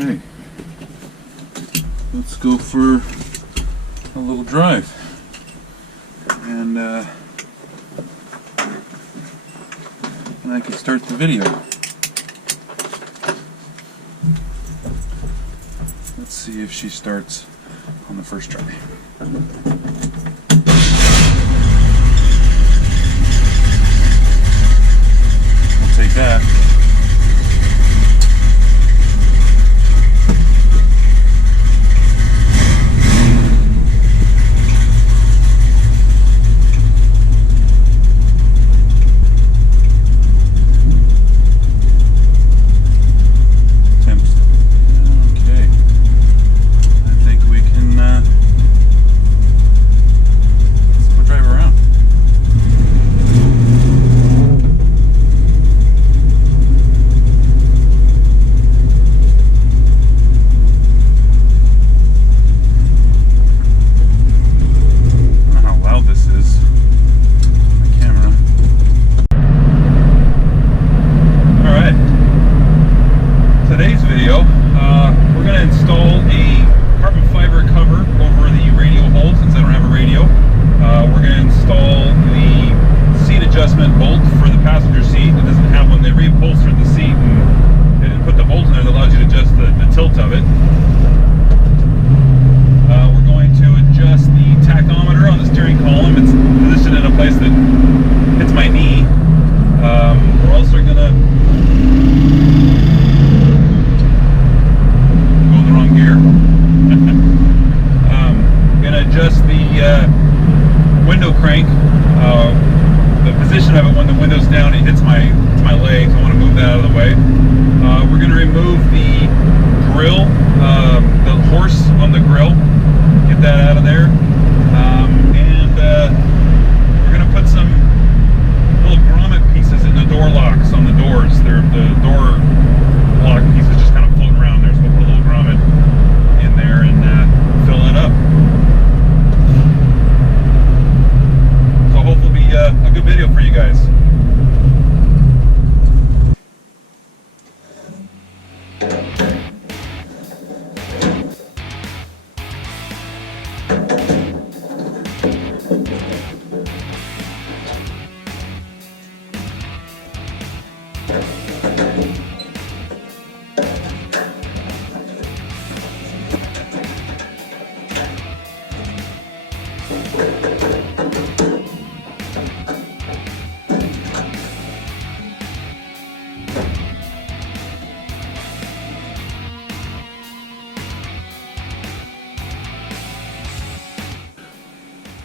Okay, let's go for a little drive, and I can start the video. Let's see if she starts on the first try. We'll take that.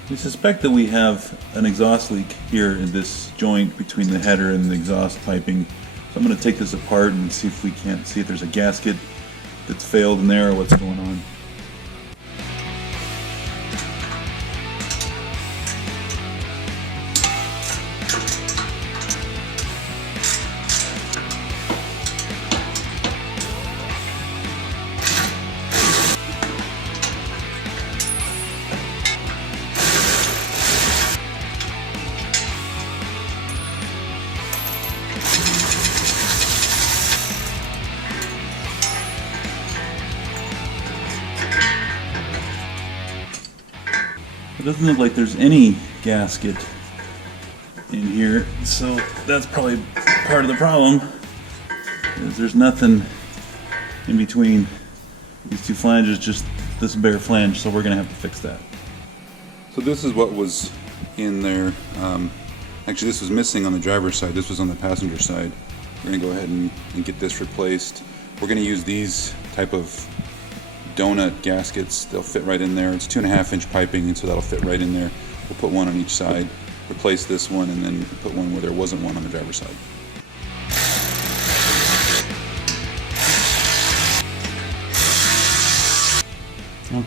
We suspect that we have an exhaust leak here in this joint between the header and the exhaust piping. So I'm going to take this apart and see if we can't see if there's a gasket that's failed in there or what's going on. It doesn't look like there's any gasket in here, so that's probably part of the problem, is there's nothing in between these two flanges, just this bare flange, so we're going to have to fix that. So this is what was in there. Actually, this was missing on the driver's side, this was on the passenger side. We're going to go ahead and get this replaced. We're going to use these type of donut gaskets. They'll fit right in there. It's 2.5-inch piping, and so that'll fit right in there. We'll put one on each side, replace this one, and then put one where there wasn't one on the driver's side.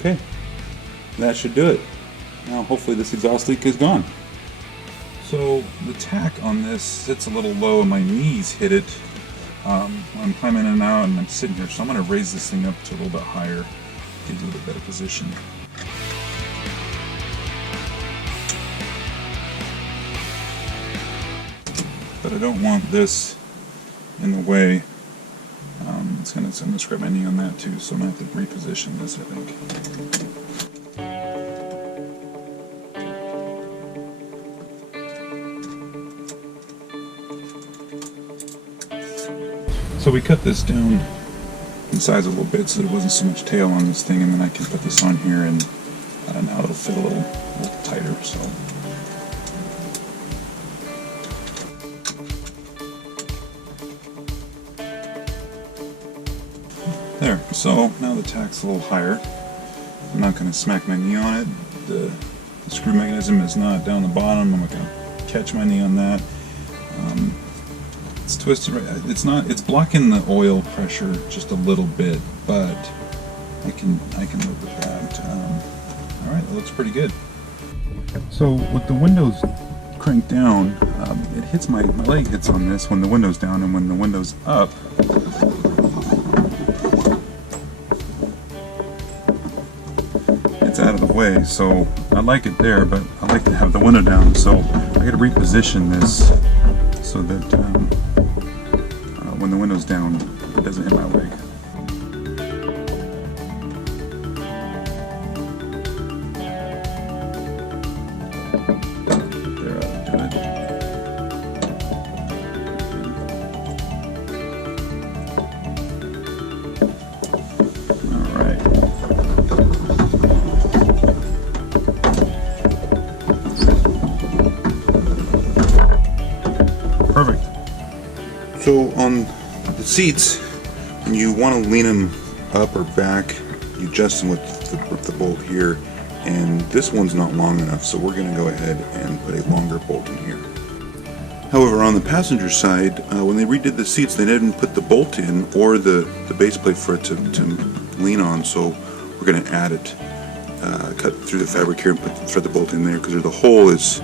Okay, that should do it. Now hopefully this exhaust leak is gone. So the tack on this sits a little low and my knees hit it. I'm climbing in and out and I'm sitting here, so I'm going to raise this thing up to a little bit higher, get a little bit better position. But I don't want this in the way I'm going to scrub my knee on that too, so I'm going to have to reposition this, I think. So we cut this down in size a little bit so there wasn't so much tail on this thing, and then I can put this on here, and now it'll fit a little tighter. So. There, so now the Tach's a little higher. I'm not going to smack my knee on it. The screw mechanism is not down the bottom. I'm not going to catch my knee on that. It's twisted right. It's blocking the oil pressure just a little bit, but I can live with that. All right, that looks pretty good. So with the windows cranked down, it hits my leg hits on this when the window's down, and when the window's up, it's out of the way. So I like it there, but I like to have the window down. So I got to reposition this so that when the window's down, it doesn't hit my leg. There, do it. All right. Perfect. So on the seats, when you want to lean them up or back, you adjust them with the bolt here, and this one's not long enough, so we're going to go ahead and put a longer bolt in here. However, on the passenger side, when they redid the seats, they didn't put the bolt in or the base plate for it to lean on, so we're going to add it, cut through the fabric here and thread the bolt in there, because the hole is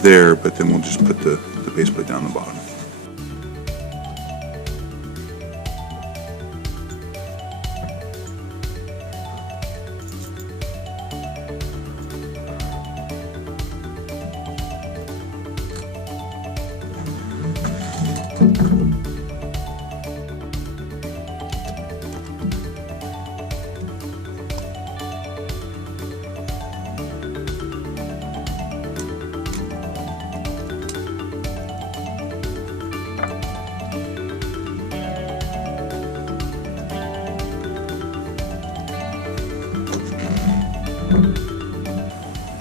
there, but then we'll just put the base plate down the bottom.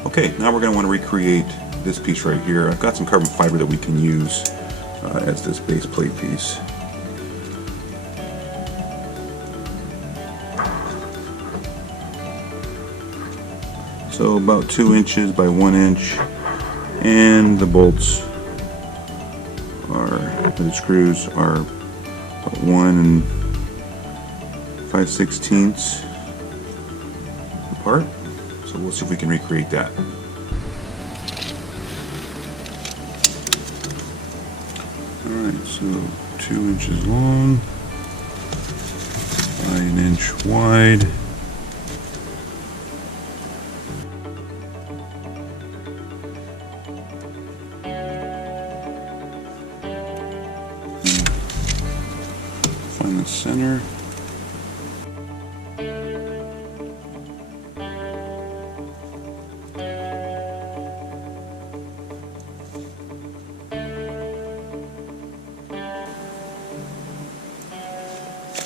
Okay, now we're going to want to recreate this piece right here. I've got some carbon fiber that we can use as this base plate piece. So about 2 inches by 1 inch, and the bolts the screws are about 1 5/16 apart. So we'll see if we can recreate that. Alright, so 2 inches long by 1 inch wide. Find the center.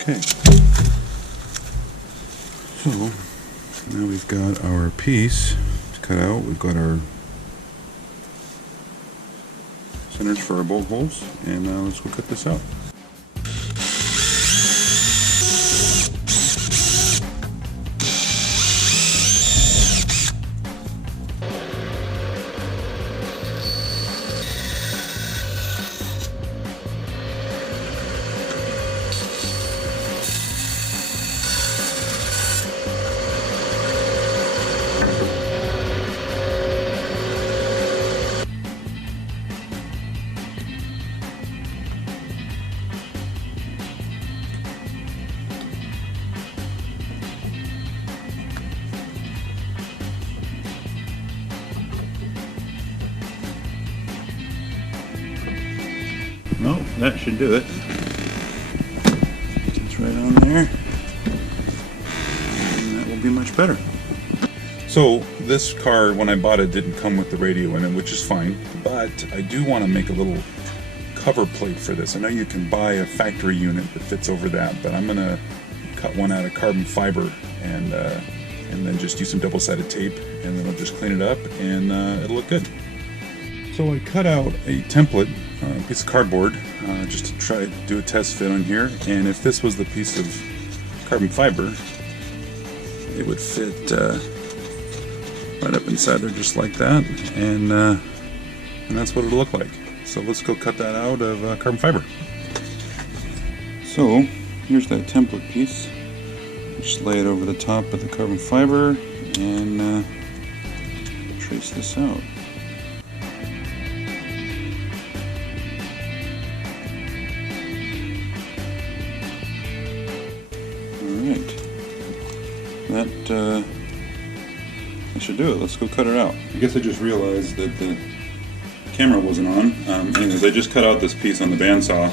Okay, so now we've got our piece to cut out. We've got our centers for our bolt holes, and let's go cut this out. No, that should do it. this right on there, and that will be much better. So this car, when I bought it, didn't come with the radio in it, which is fine, but I do want to make a little cover plate for this. I know you can buy a factory unit that fits over that, but I'm going to cut one out of carbon fiber and then just use some double-sided tape, and then I'll just clean it up, and it'll look good. So I cut out a template, piece of cardboard, just to try to do a test fit on here, and if this was the piece of carbon fiber, it would fit right up inside there just like that, and that's what it'll look like. So let's go cut that out of carbon fiber. So here's that template piece. Just lay it over the top of the carbon fiber and trace this out. Alright, that should do it. Let's go cut it out. I guess I just realized that the camera wasn't on. Anyways, I just cut out this piece on the bandsaw.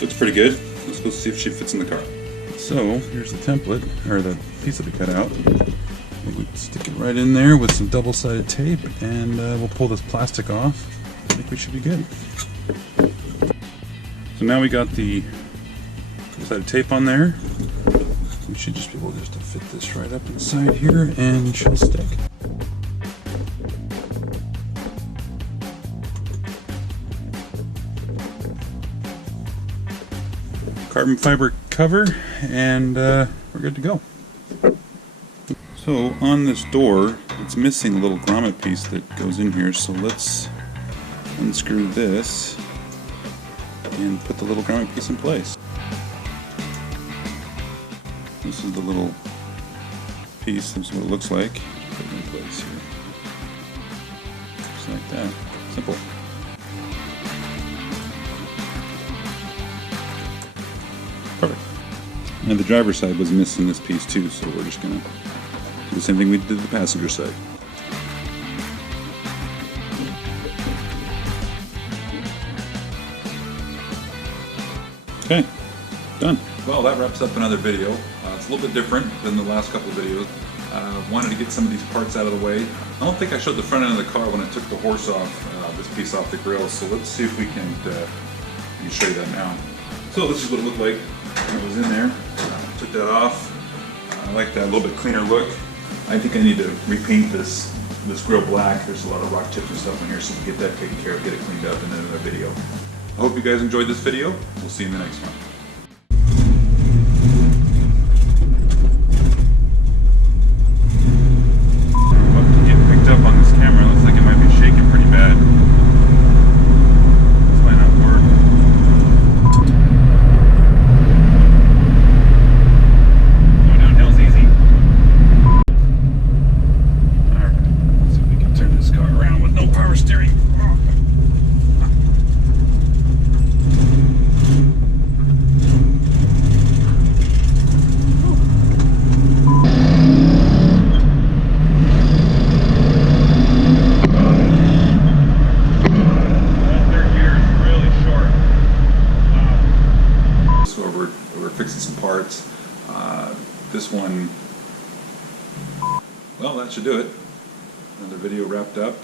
Looks pretty good. Let's go see if she fits in the car. So here's the template, or the piece that we cut out. We stick it right in there with some double-sided tape, and we'll pull this plastic off. I think we should be good. So now we got the double-sided tape on there. We should just be able just to fit this right up inside here, and she'll stick. Carbon fiber cover, and we're good to go. So on this door, it's missing a little grommet piece that goes in here, so let's unscrew this and put the little grommet piece in place. This is the little piece. This is what it looks like. Put it in place here. Just like that. Simple. Perfect. And the driver's side was missing this piece too, so we're just going to do the same thing we did the passenger side. Okay, done. Well, that wraps up another video. It's a little bit different than the last couple of videos. Wanted to get some of these parts out of the way. I don't think I showed the front end of the car when I took the horse off, this piece off the grill, so let's see if we can show you that now. So this is what it looked like when it was in there. Took that off. I like that, a little bit cleaner look. I think I need to repaint this grill black. There's a lot of rock chips and stuff in here, so we'll get that taken care of, get it cleaned up in another video. I hope you guys enjoyed this video. We'll see you in the next one. This one, well, that should do it. Another video wrapped up.